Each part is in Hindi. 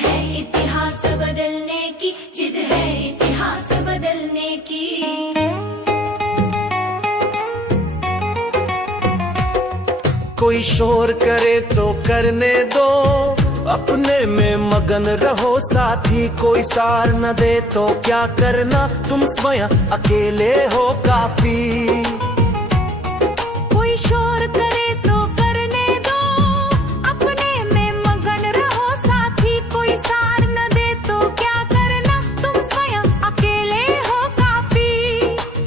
है इतिहास बदलने की, जिद है इतिहास बदलने की। कोई शोर करे तो करने दो, अपने में मगन रहो साथी। कोई सार न दे तो क्या करना, तुम स्वयं अकेले हो काफी। कोई शोर करे तो करने दो, अपने में मगन रहो साथी। कोई सार न दे तो क्या करना, तुम स्वयं अकेले हो काफी।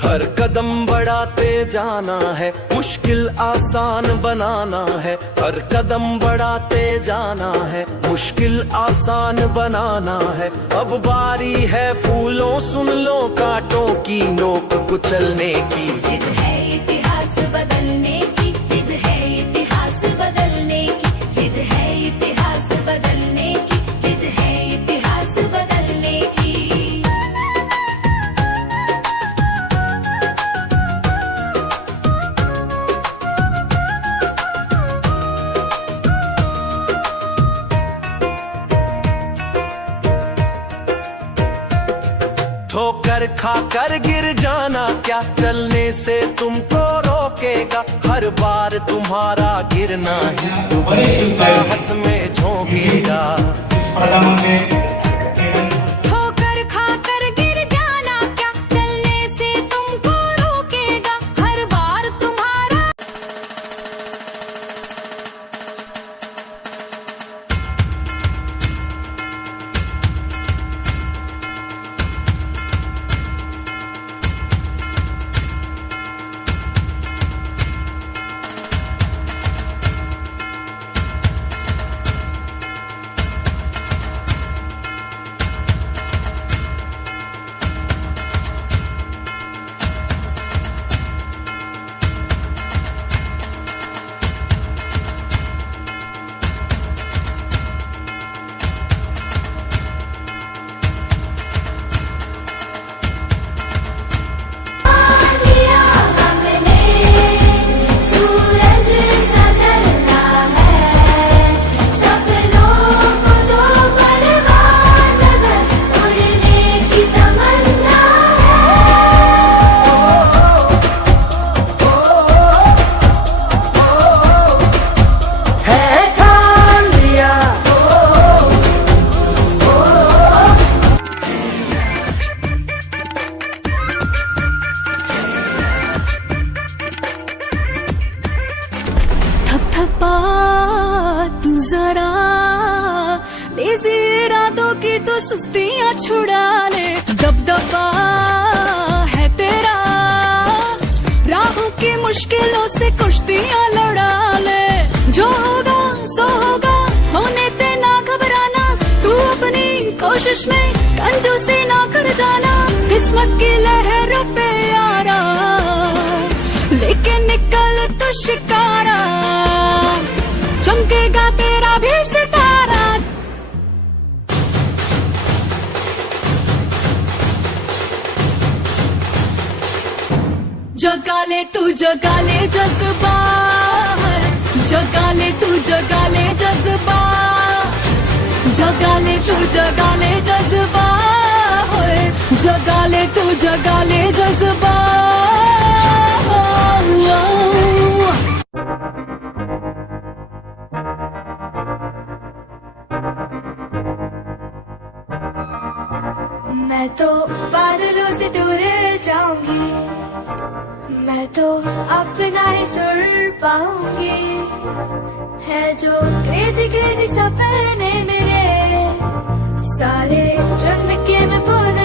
हर कदम बढ़ाते जाना है, मुश्किल आसान बनाना है। हर कदम बढ़ाते जाना है, मुश्किल आसान बनाना है। अब बारी है फूलों सुन लो कांटों की, नोक कुचलने की। जिद है इतिहास बदलने की, जिद है इतिहास बदलने की। जिद है इतिहास बदलने की, जिद है इतिहास बदलने की। ठोकर खाकर गिर जाना क्या, चलने से तुमको रोकेगा। हर बार तुम्हारा गिरना ही तुम्हें साहस में झोंकेगा। ठोकर खाकर गिर जाना क्या, चलने से तुमको रोकेगा। हर बार तुम्हारा तू जरा लेज़ी इरादों की तो सुस्तियां छुड़ा ले। दबदबा है तेरा, राहों की मुश्किलों से कुश्तियां लड़ा ले। जो होगा सो होगा, होने ते ना घबराना। तू अपनी कोशिश में कंजूसी ना कर जाना। किस्मत की लहरों पे यारा, लेके निकल तो शिकारा। चमकेगा तेरा भी सितारा। जगा ले तू जगा ले जज्बा, जगा ले तू जगा ले जज्बा। जगा ले तू जगा ले जज्बा, जगा ले तू जगा ले जज्बा। मैं तो बादलों से दूर जाऊंगी, मैं तो अपना ही सुर पाऊंगी। है जो क्रेजी क्रेजी सपने मेरे, सारे चुन के मैं भूल